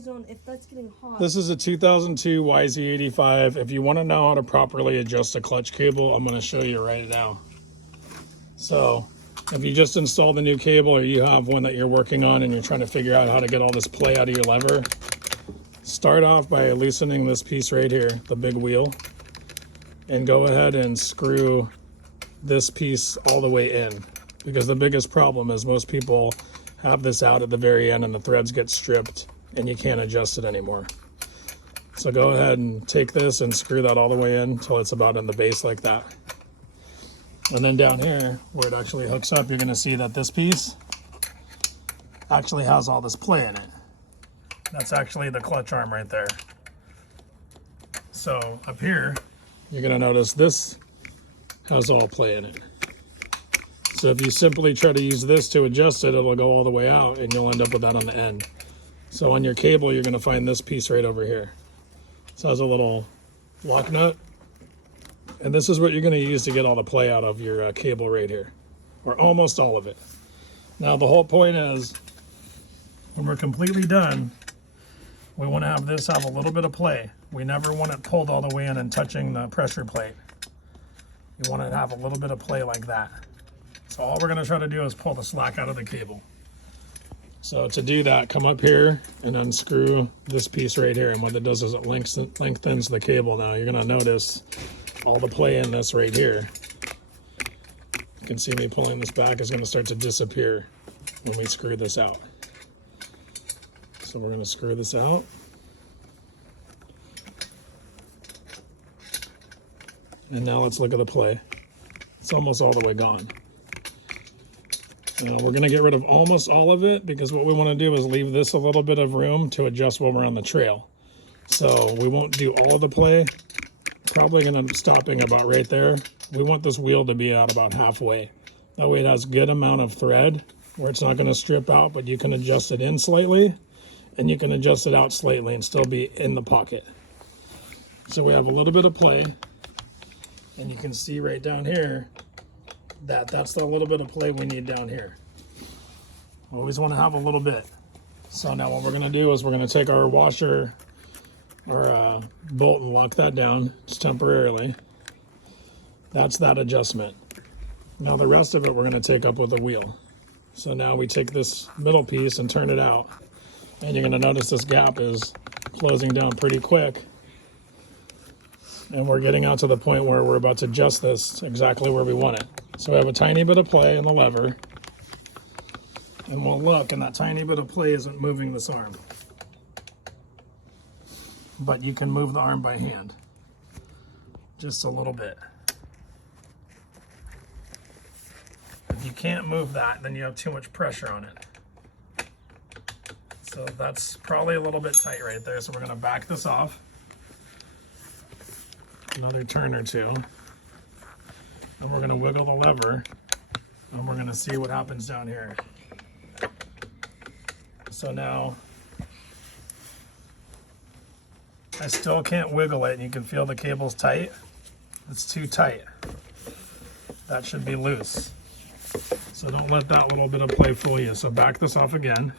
zone if that's getting hot. This is a 2002 YZ85. If you want to know how to properly adjust a clutch cable, I'm going to show you right now. So if you just install the new cable, or you have one that you're working on and you're trying to figure out how to get all this play out of your lever, start off by loosening this piece right here, the big wheel, and go ahead and screw this piece all the way in, because the biggest problem is most people have this out at the very end and the threads get stripped and you can't adjust it anymore. So go ahead and take this and screw that all the way in until it's about in the base like that. And then down here where it actually hooks up, you're going to see that this piece actually has all this play in it. That's actually the clutch arm right there. So up here, you're going to notice this has all play in it. So if you simply try to use this to adjust it, it'll go all the way out and you'll end up with that on the end. So on your cable, you're going to find this piece right over here. So it has a little lock nut. And this is what you're going to use to get all the play out of your cable right here, or almost all of it. Now the whole point is, when we're completely done, we want to have this have a little bit of play. We never want it pulled all the way in and touching the pressure plate. You want it to have a little bit of play like that. So all we're going to try to do is pull the slack out of the cable. So to do that, come up here and unscrew this piece right here. And what it does is it lengthens the cable. Now you're going to notice all the play in this right here. You can see me pulling this back is going to start to disappear when we screw this out. So we're going to screw this out. And now let's look at the play. It's almost all the way gone. We're going to get rid of almost all of it, because what we want to do is leave this a little bit of room to adjust when we're on the trail. So we won't do all of the play. Probably going to be stopping about right there. We want this wheel to be out about halfway. That way it has a good amount of thread where it's not going to strip out, but you can adjust it in slightly and you can adjust it out slightly and still be in the pocket. So we have a little bit of play, and you can see right down here that that's the little bit of play we need down here. Always want to have a little bit. So now what we're going to do is we're going to take our washer or bolt and lock that down just temporarily. That's that adjustment. Now the rest of it we're going to take up with the wheel. So now we take this middle piece and turn it out, and you're going to notice this gap is closing down pretty quick, and we're getting out to the point where we're about to adjust this exactly where we want it. So we have a tiny bit of play in the lever, and we'll look, and that tiny bit of play isn't moving this arm, but you can move the arm by hand just a little bit. If you can't move that, then you have too much pressure on it. So that's probably a little bit tight right there. So we're going to back this off another turn or two, and we're going to wiggle the lever, and we're going to see what happens down here. So now I still can't wiggle it, and you can feel the cable's tight. It's too tight. That should be loose. So don't let that little bit of play fool you. So back this off again.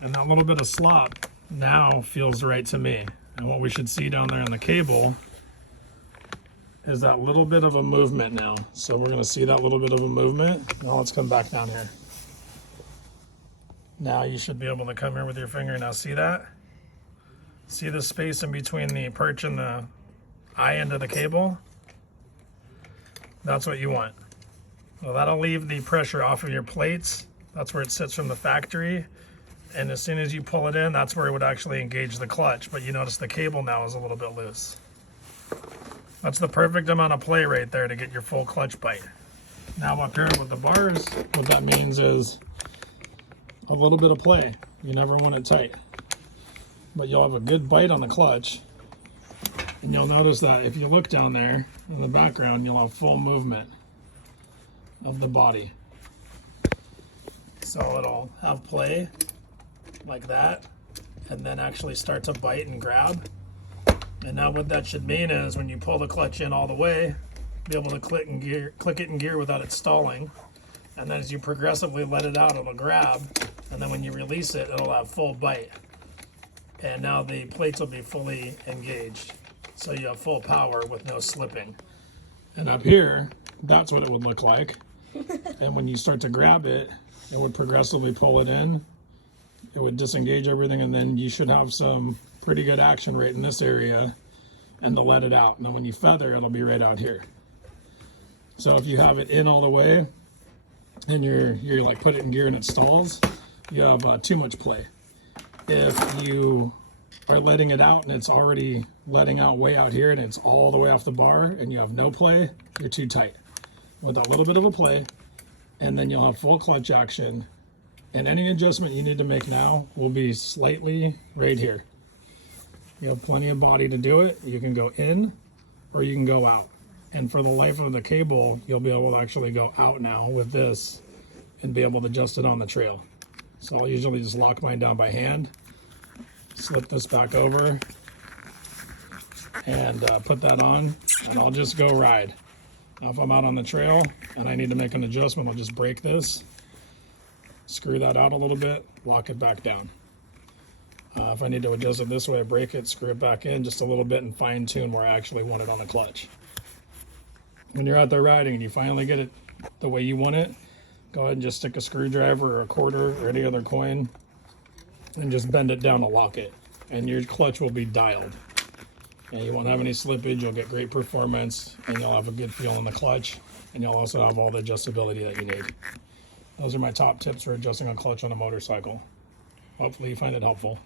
And that little bit of slop now feels right to me. And what we should see down there in the cable is that little bit of a movement now. So we're going to see that little bit of a movement. Now let's come back down here. Now you should be able to come here with your finger. Now see that? See the space in between the perch and the eye end of the cable? That's what you want. Well, that'll leave the pressure off of your plates. That's where it sits from the factory. And as soon as you pull it in, that's where it would actually engage the clutch. But you notice the cable now is a little bit loose. That's the perfect amount of play right there to get your full clutch bite. Now up here with the bars, what that means is a little bit of play. You never want it tight. But you'll have a good bite on the clutch. And you'll notice that if you look down there in the background, you'll have full movement of the body. So it'll have play like that, and then actually start to bite and grab. And now what that should mean is when you pull the clutch in all the way, be able to click it in gear without it stalling. And then as you progressively let it out, it'll grab, And then when you release it, it'll have full bite. And now the plates will be fully engaged. So you have full power with no slipping. And up here, that's what it would look like. And when you start to grab it, it would progressively pull it in. It would disengage everything, and then you should have some pretty good action right in this area, and to let it out. Now when you feather, it'll be right out here. So if you have it in all the way, and you're like put it in gear and it stalls, you have too much play. If you are letting it out and it's already letting out way out here and it's all the way off the bar and you have no play, you're too tight. With a little bit of a play, and then you'll have full clutch action, and any adjustment you need to make now will be slightly right here. You have plenty of body to do it. You can go in or you can go out. And for the life of the cable, you'll be able to actually go out now with this and be able to adjust it on the trail. So I'll usually just lock mine down by hand, slip this back over, and put that on, and I'll just go ride. Now if I'm out on the trail and I need to make an adjustment, I'll just break this, screw that out a little bit, lock it back down. If I need to adjust it this way, break it, screw it back in just a little bit, and fine tune where I actually want it on the clutch. When you're out there riding and you finally get it the way you want it, go ahead and just stick a screwdriver or a quarter or any other coin and just bend it down to lock it, and your clutch will be dialed. And you won't have any slippage, you'll get great performance, and you'll have a good feel in the clutch, and you'll also have all the adjustability that you need. Those are my top tips for adjusting a clutch on a motorcycle. Hopefully you find it helpful.